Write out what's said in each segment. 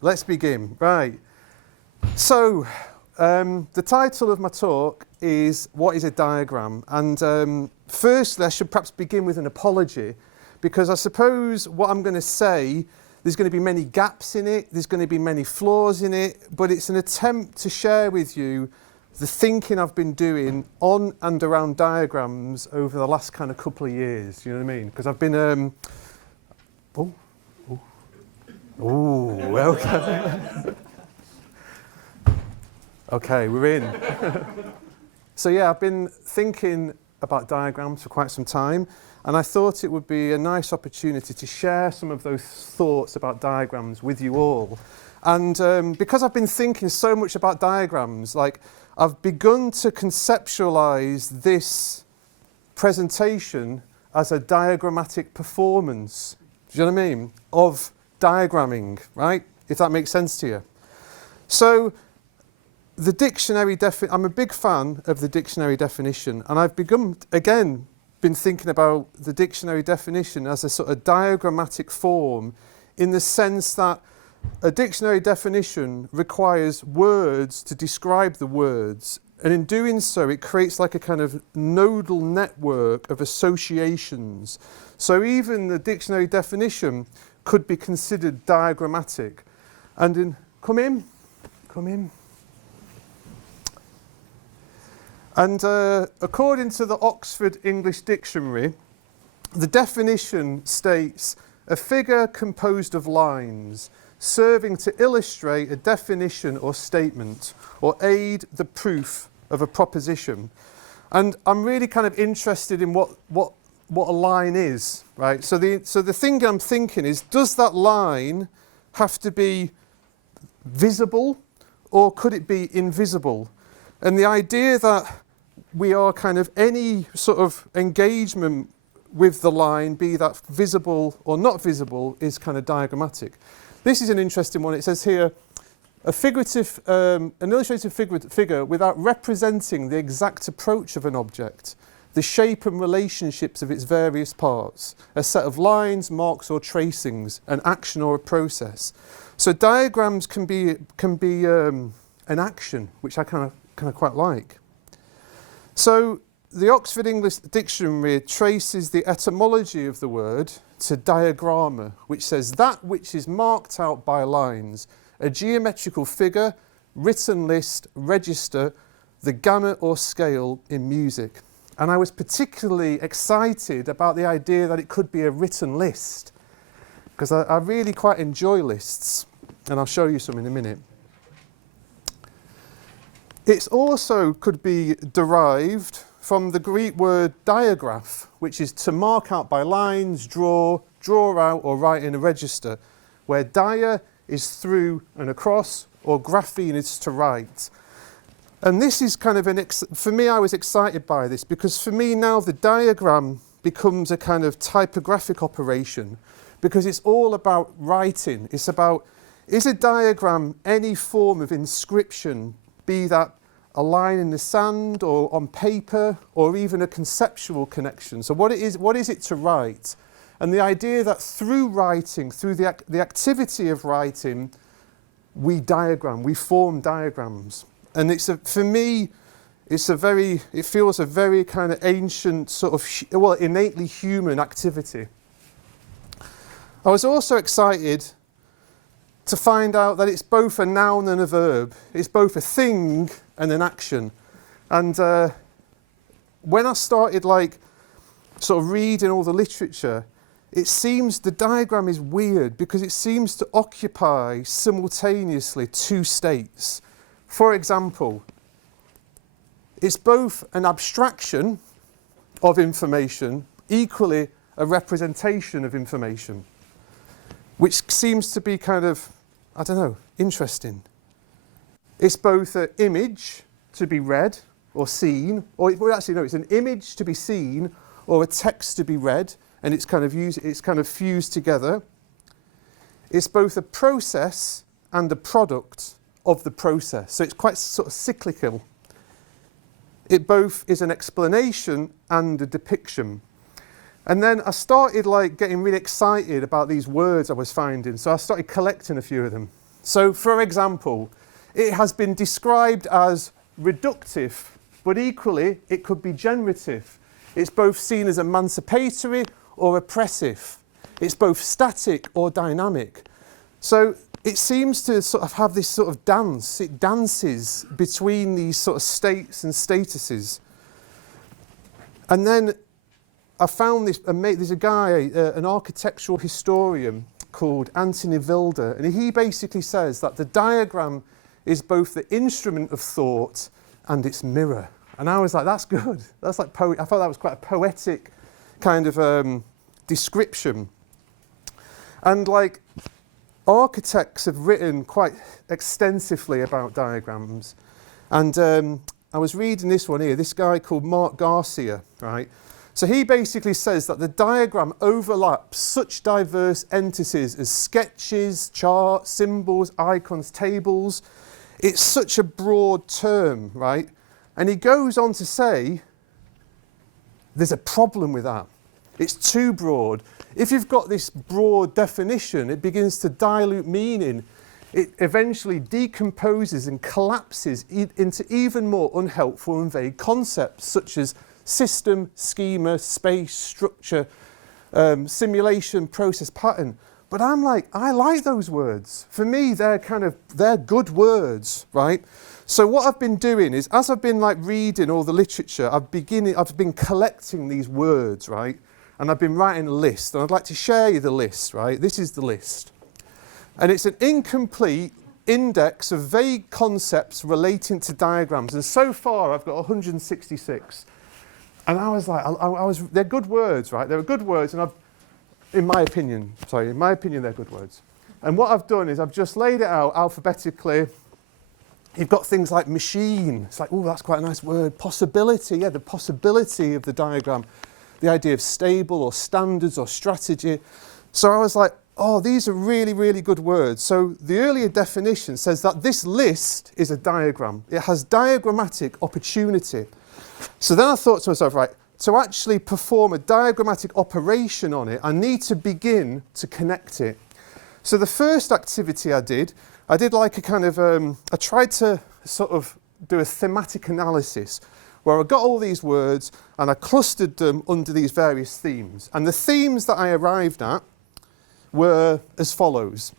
let's begin. Right. So, the title of my talk is What is a Diagram? And firstly, I should perhaps begin with an apology, because I suppose what I'm going to say, there's going to be many gaps in it, there's going to be many flaws in it, but it's an attempt to share with you the thinking I've been doing on and around diagrams over the last kind of couple of years, you know what I mean? Because I've been, welcome. Okay, we're in. So yeah, I've been thinking about diagrams for quite some time, and I thought it would be a nice opportunity to share some of those thoughts about diagrams with you all. And because I've been thinking so much about diagrams, like I've begun to conceptualize this presentation as a diagrammatic performance, do you know what I mean, of diagramming, right? If that makes sense to you. So the dictionary I'm a big fan of the dictionary definition, and I've been thinking about the dictionary definition as a sort of diagrammatic form, in the sense that a dictionary definition requires words to describe the words, and in doing so it creates like a kind of nodal network of associations. So even the dictionary definition could be considered diagrammatic. And come in. And according to the Oxford English Dictionary, the definition states a figure composed of lines serving to illustrate a definition or statement or aid the proof of a proposition. And I'm really kind of interested in what a line is, right? So the thing I'm thinking is, does that line have to be visible, or could it be invisible? And the idea that we are kind of any sort of engagement with the line, be that visible or not visible, is kind of diagrammatic. This is an interesting one. It says here, an illustrated figure without representing the exact approach of an object, the shape and relationships of its various parts, a set of lines, marks or tracings, an action or a process. So diagrams can be an action, which I kind of quite like. So the Oxford English Dictionary traces the etymology of the word to diagramma, which says that which is marked out by lines, a geometrical figure, written list, register, the gamut or scale in music. And I was particularly excited about the idea that it could be a written list, because I really quite enjoy lists, and I'll show you some in a minute. It also could be derived from the Greek word diagraph, which is to mark out by lines, draw out or write in a register, where dia is through and across, or graphene is to write. And this is kind of for me, I was excited by this, because for me now the diagram becomes a kind of typographic operation, because it's all about writing. It's about, is a diagram any form of inscription, be that a line in the sand or on paper, or even a conceptual connection? So what is it to write? And the idea that through writing, through the activity of writing, we form diagrams. And for me, it feels a very kind of ancient sort of, innately human activity. I was also excited to find out that it's both a noun and a verb. It's both a thing and an action. And when I started sort of reading all the literature, it seems the diagram is weird, because it seems to occupy simultaneously two states. For example, it's both an abstraction of information, equally a representation of information, which seems to be kind of, I don't know, interesting. It's both an image to be read or seen, it's an image to be seen or a text to be read, and it's kind of fused together. It's both a process and a product of the process. So it's quite sort of cyclical. It both is an explanation and a depiction. And then I started getting really excited about these words I was finding. So I started collecting a few of them. So, for example, it has been described as reductive, but equally it could be generative. It's both seen as emancipatory or oppressive. It's both static or dynamic. So it seems to sort of have this sort of dance. It dances between these sort of states and statuses. And then I found this, there's a guy, an architectural historian called Anthony Wilder, and he basically says that the diagram is both the instrument of thought and its mirror. And I was like, that's good. That's like I thought that was quite a poetic kind of description. And like architects have written quite extensively about diagrams. And I was reading this one here, this guy called Mark Garcia, right? So he basically says that the diagram overlaps such diverse entities as sketches, charts, symbols, icons, tables. It's such a broad term, right? And he goes on to say there's a problem with that. It's too broad. If you've got this broad definition, it begins to dilute meaning. It eventually decomposes and collapses into even more unhelpful and vague concepts such as system, schema, space, structure, simulation, process, pattern. But I'm like, I like those words. For me, they're good words, right? So what I've been doing is, as I've been like reading all the literature, I've been collecting these words, right? And I've been writing a list, and I'd like to share you the list, right? This is the list. And it's an incomplete index of vague concepts relating to diagrams. And so far, I've got 166. And I was like, they're good words, right? They're good words, and in my opinion, they're good words. And what I've done is I've just laid it out alphabetically. You've got things like machine. It's like, oh, that's quite a nice word. Possibility, yeah, the possibility of the diagram. The idea of stable or standards or strategy. So I was like, oh, these are really, really good words. So the earlier definition says that this list is a diagram. It has diagrammatic opportunity. So then I thought to myself, right, to actually perform a diagrammatic operation on it, I need to begin to connect it. So the first activity I did like a kind of, I tried to sort of do a thematic analysis where I got all these words and I clustered them under these various themes. And the themes that I arrived at were as follows.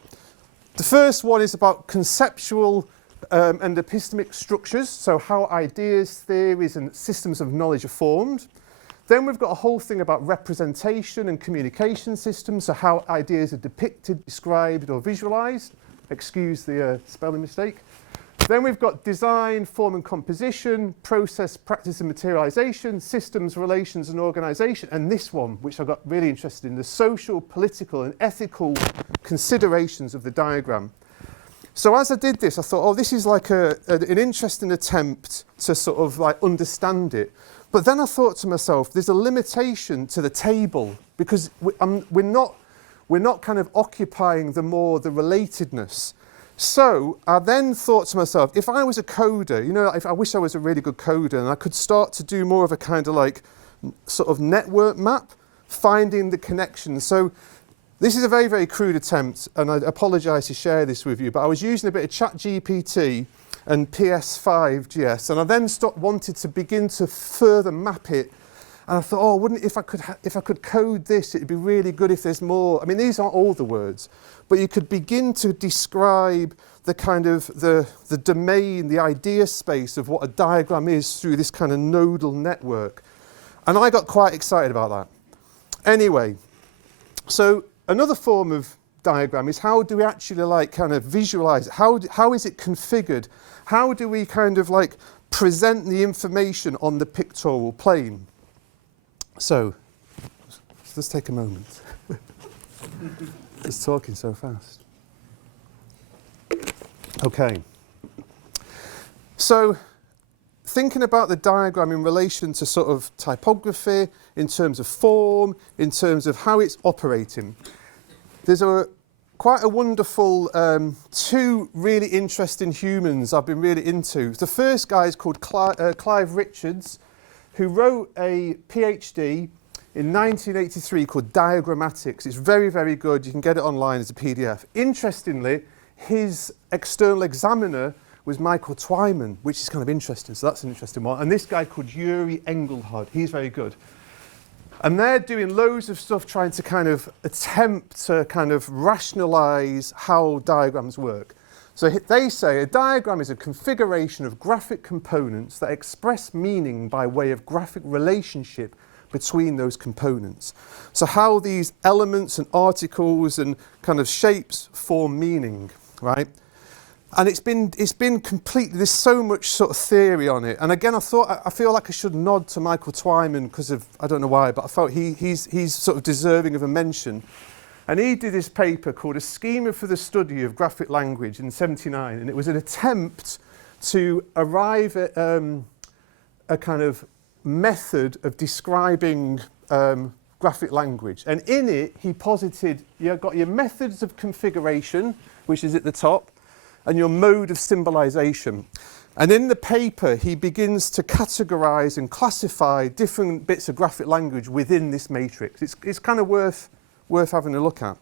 The first one is about conceptual and epistemic structures, so how ideas, theories and systems of knowledge are formed. Then we've got a whole thing about representation and communication systems, so how ideas are depicted, described or visualised. Excuse the spelling mistake. Then we've got design, form and composition, process, practice and materialisation, systems, relations and organisation, and this one, which I got really interested in, the social, political and ethical considerations of the diagram. So as I did this, I thought, oh, this is like an interesting attempt to sort of like understand it. But then I thought to myself, there's a limitation to the table because we're not kind of occupying the relatedness. So I then thought to myself, if I was a coder, I wish I was a really good coder and I could start to do more of a kind of like sort of network map, finding the connections. So this is a very, very crude attempt, and I apologise to share this with you, but I was using a bit of ChatGPT and PS5GS, and I then wanted to begin to further map it. And I thought, oh, if I could code this, it'd be really good if there's more. I mean, these aren't all the words, but you could begin to describe the kind of the domain, the idea space of what a diagram is through this kind of nodal network. And I got quite excited about that. Anyway, so another form of diagram is how do we actually like kind of visualize it? How is it configured? How do we kind of like present the information on the pictorial plane? So let's take a moment. Just talking so fast. Okay. So thinking about the diagram in relation to sort of typography, in terms of form, in terms of how it's operating, there's quite a wonderful two really interesting humans I've been really into. The first guy is called Clive Richards, who wrote a PhD in 1983 called Diagrammatics. It's very, very good. You can get it online as a PDF. Interestingly, his external examiner was Michael Twyman, which is kind of interesting. So that's an interesting one. And this guy called Yuri Engelhard, he's very good. And they're doing loads of stuff trying to kind of attempt to kind of rationalize how diagrams work. So they say a diagram is a configuration of graphic components that express meaning by way of graphic relationship between those components. So how these elements and articles and kind of shapes form meaning, right? And it's been completely, there's so much sort of theory on it. And again, I feel like I should nod to Michael Twyman because of, I don't know why, but I felt he's sort of deserving of a mention. And he did this paper called A Schema for the Study of Graphic Language in '79. And it was an attempt to arrive at a kind of method of describing graphic language. And in it, he posited, you've got your methods of configuration, which is at the top, and your mode of symbolization. And in the paper, he begins to categorize and classify different bits of graphic language within this matrix. It's kind of worth having a look at.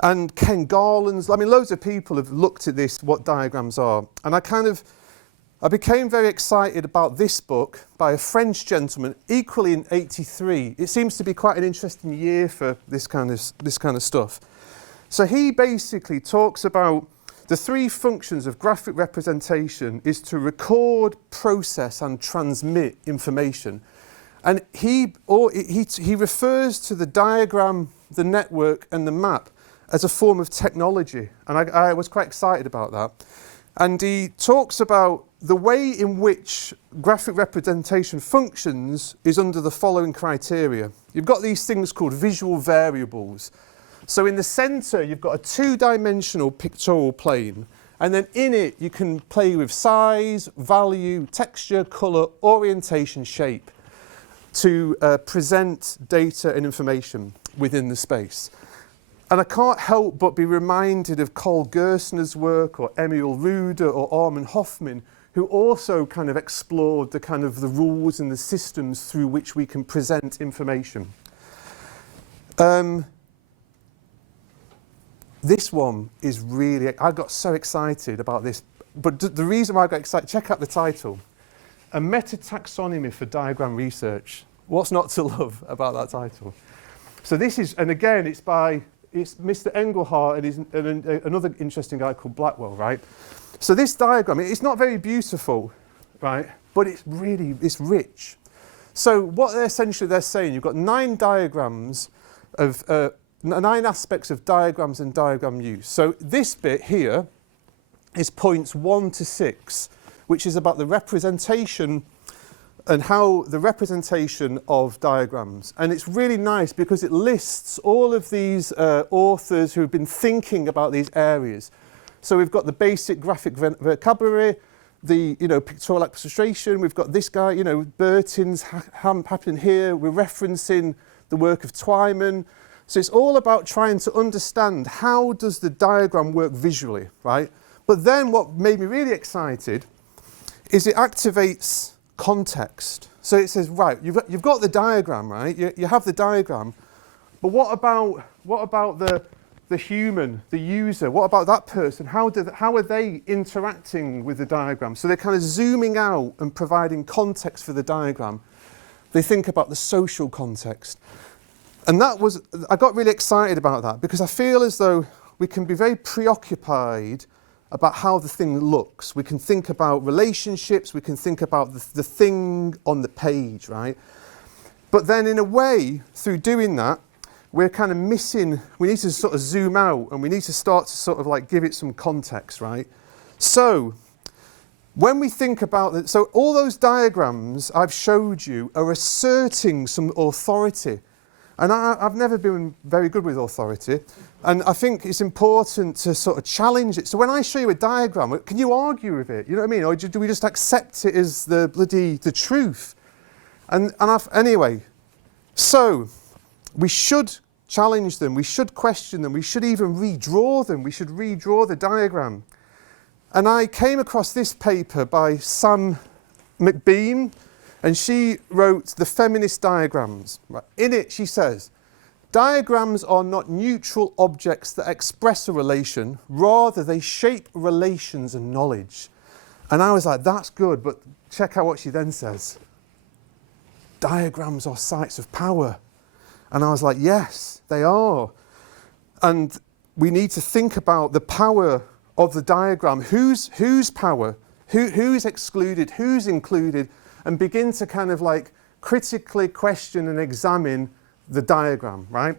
And Ken Garland's, I mean, loads of people have looked at this, what diagrams are. And I became very excited about this book by a French gentleman, equally in '83. It seems to be quite an interesting year for this kind of stuff. So he basically talks about the three functions of graphic representation is to record, process, and transmit information. And he refers to the diagram, the network, and the map as a form of technology. And I was quite excited about that. And he talks about the way in which graphic representation functions is under the following criteria. You've got these things called visual variables. So in the center, you've got a two-dimensional pictorial plane. And then in it, you can play with size, value, texture, color, orientation, shape to present data and information within the space. And I can't help but be reminded of Cole Gerstner's work, or Emil Ruder, or Armin Hoffman, who also kind of explored the kind of the rules and the systems through which we can present information. This one is really, I got so excited about this, but the reason why I got excited, check out the title. A meta-taxonomy for diagram research. What's not to love about that title? So this is, and again, it's Mr. Engelhard and another interesting guy called Blackwell, right? So this diagram, it's not very beautiful, right? But it's rich. So what they're saying, you've got 9 diagrams of, 9 aspects of diagrams and diagram use. So this bit here is points 1 to 6, which is about the representation and how the representation of diagrams. And it's really nice because it lists all of these authors who have been thinking about these areas. So we've got the basic graphic vocabulary, the pictorial illustration. We've got this guy, Burton's happening here. We're referencing the work of Twyman. So it's all about trying to understand how does the diagram work visually, right? But then what made me really excited is it activates context. So it says, right, you've got the diagram, right? You have the diagram, but what about the human, the user? What about that person? How are they interacting with the diagram? So they're kind of zooming out and providing context for the diagram. They think about the social context. And I got really excited about that because I feel as though we can be very preoccupied about how the thing looks. We can think about relationships, we can think about the thing on the page, right? But then in a way, through doing that, we're kind of missing, we need to sort of zoom out and we need to start to sort of like give it some context, right? So when we think about it, so all those diagrams I've showed you are asserting some authority. And I've never been very good with authority. And I think it's important to sort of challenge it. So when I show you a diagram, can you argue with it? You know what I mean? Or do we just accept it as the truth? Anyway, so we should challenge them. We should question them. We should even redraw them. We should redraw the diagram. And I came across this paper by Sam McBean, and she wrote The Feminist Diagrams. In it, she says, Diagrams are not neutral objects that express a relation, rather they shape relations and knowledge. And I was like, that's good, but check out what she then says. Diagrams are sites of power. And I was like, yes, they are. And we need to think about the power of the diagram. Whose power? Who's excluded? Who's included? And begin to kind of like critically question and examine the diagram, right?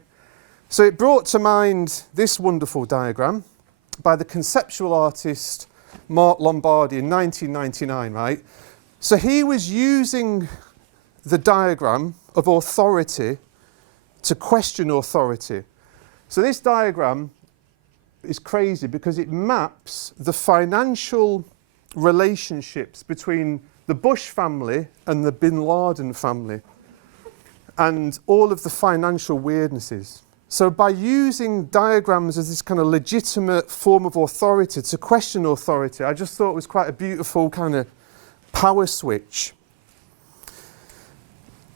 So it brought to mind this wonderful diagram by the conceptual artist Mark Lombardi in 1999, right? So he was using the diagram of authority to question authority. So this diagram is crazy because it maps the financial relationships between the Bush family and the Bin Laden family and all of the financial weirdnesses. So by using diagrams as this kind of legitimate form of authority to question authority, I just thought it was quite a beautiful kind of power switch.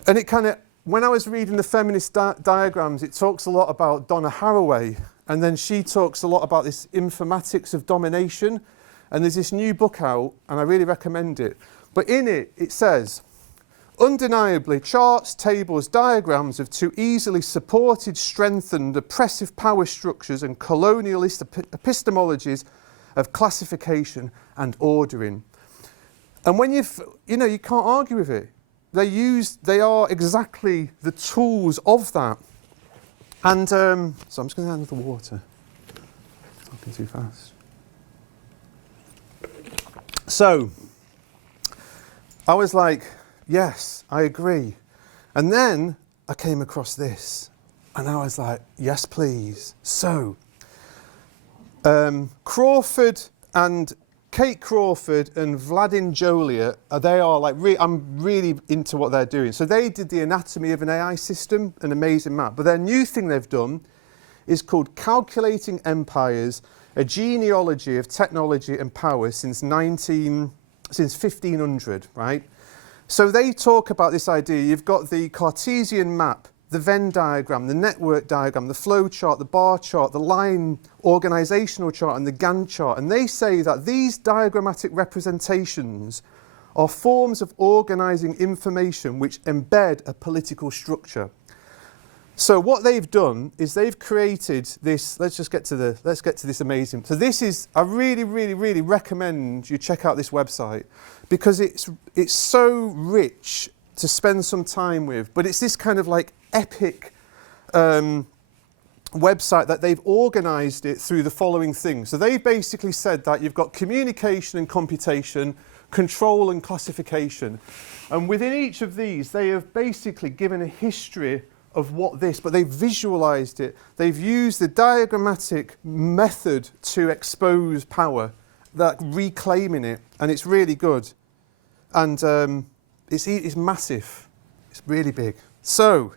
And it kind of, when I was reading the feminist diagrams, it talks a lot about Donna Haraway, and then she talks a lot about this informatics of domination. And there's this new book out, and I really recommend it. But in it, it says, undeniably, charts, tables, diagrams of too easily supported, strengthened, oppressive power structures and colonialist epistemologies of classification and ordering. And when you can't argue with it. They are exactly the tools of that. And so I'm just going to handle the water. Talking too fast. So I was like, yes, I agree. And then I came across this, and I was like, yes, please. So Crawford and Kate Crawford and Vladin Joliet, they are like, I'm really into what they're doing. So they did the anatomy of an AI system, an amazing map. But their new thing they've done is called Calculating Empires, a genealogy of technology and power since 1500, right? So they talk about this idea. You've got the Cartesian map, the Venn diagram, the network diagram, the flow chart, the bar chart, the line organizational chart, and the Gantt chart. And they say that these diagrammatic representations are forms of organizing information which embed a political structure. So what they've done is they've created this, let's get to this amazing. So this is, I really, really, really recommend you check out this website because it's so rich to spend some time with, but it's this kind of like epic website that they've organized it through the following things. So they've basically said that you've got communication and computation, control and classification. And within each of these, they have basically given a history of what this, but they've visualized it. They've used the diagrammatic method to expose power, that reclaiming it, and it's really good. And it's massive. It's really big. So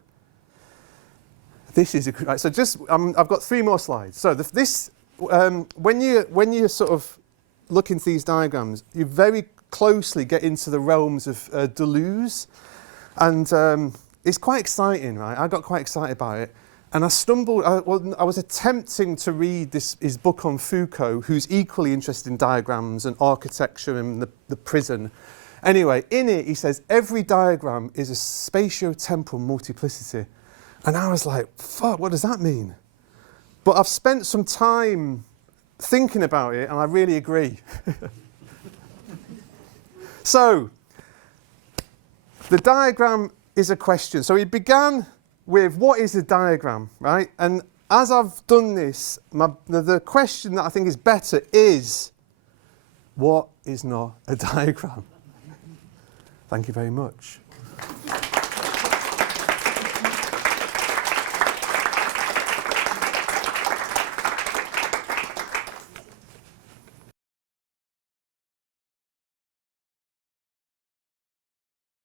this is right. So just I've got 3 more slides. So when you sort of look into these diagrams, you very closely get into the realms of Deleuze, and it's quite exciting, right? I got quite excited about it. And I was attempting to read his book on Foucault, who's equally interested in diagrams and architecture and the prison. Anyway, in it, he says, every diagram is a spatio-temporal multiplicity. And I was like, fuck, what does that mean? But I've spent some time thinking about it, and I really agree. So, the diagram is a question. So it began with, what is a diagram, right? And as I've done this, the question that I think is better is, what is not a diagram? Thank you very much.